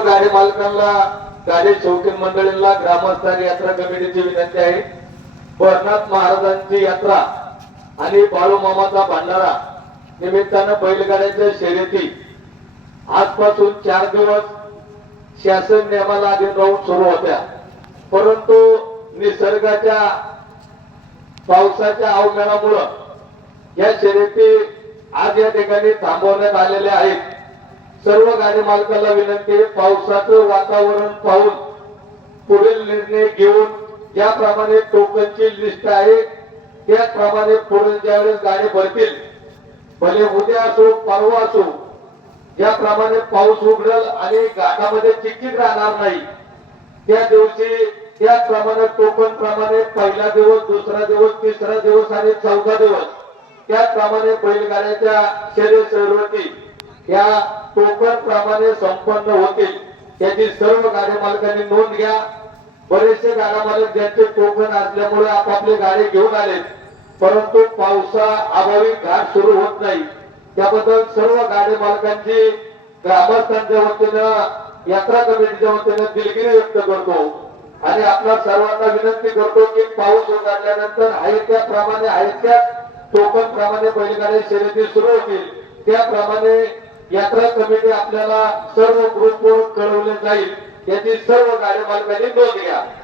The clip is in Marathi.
गाडी मालकांना गाडी शौकीन मंडळींना ग्रामस्थान यात्रा कमिटीची विनंती आहे. भरनाथ महाराजांची यात्रा आणि बाळूमामाचा भांडारा निमित्तानं बैलगाड्याच्या शर्यती. आजपासून चार दिवस शासन नियमाला अधीन राहून सुरू होत्या. परंतु निसर्गाच्या पावसाच्या अवमानामुळं या शर्यती आज या ठिकाणी थांबवण्यात आलेल्या आहेत. सर्व गाडी मालकाला विनंती आहे पावसाचं वातावरण पाहून पुढील निर्णय घेऊन ज्याप्रमाणे टोकनची लिस्ट आहे त्याचप्रमाणे पुढील ज्यावेळेस गाडी भरतील भले उद्या असो परवा असो ज्याप्रमाणे पाऊस उघडल आणि घाटामध्ये चिकचिक राहणार नाही त्या दिवशी त्याचप्रमाणे टोकन प्रमाणे पहिला दिवस दुसरा दिवस तिसरा दिवस आणि चौथा दिवस त्याचप्रमाणे बैलगाड्याच्या शरीर शर्यती या टोकन प्रमाणे संपन्न होतील. त्याची सर्व गाडी मालकांनी नोंद घ्या. बरेचसे गाडा मालक ज्यांचे टोकन असल्यामुळे आपापले गाडी घेऊन आले. परंतु पावसा अभावी घाट सुरू होत नाही. त्याबद्दल सर्व गाडी मालकांची ग्रामस्थांच्या वतीनं यात्रा कमिटीच्या वतीनं दिलगिरी व्यक्त करतो. आणि आपल्या सर्वांना विनंती करतो की पाऊस उघडल्यानंतर आहे त्याप्रमाणे आहे त्या टोकन प्रमाणे बैलगाडी शर्यती सुरू होतील. त्याप्रमाणे यात्रा कमिटी आपल्याला सर्व ग्रुपवर कळवले जाईल. याची सर्व गाडी मालकांनी नोंद घ्या.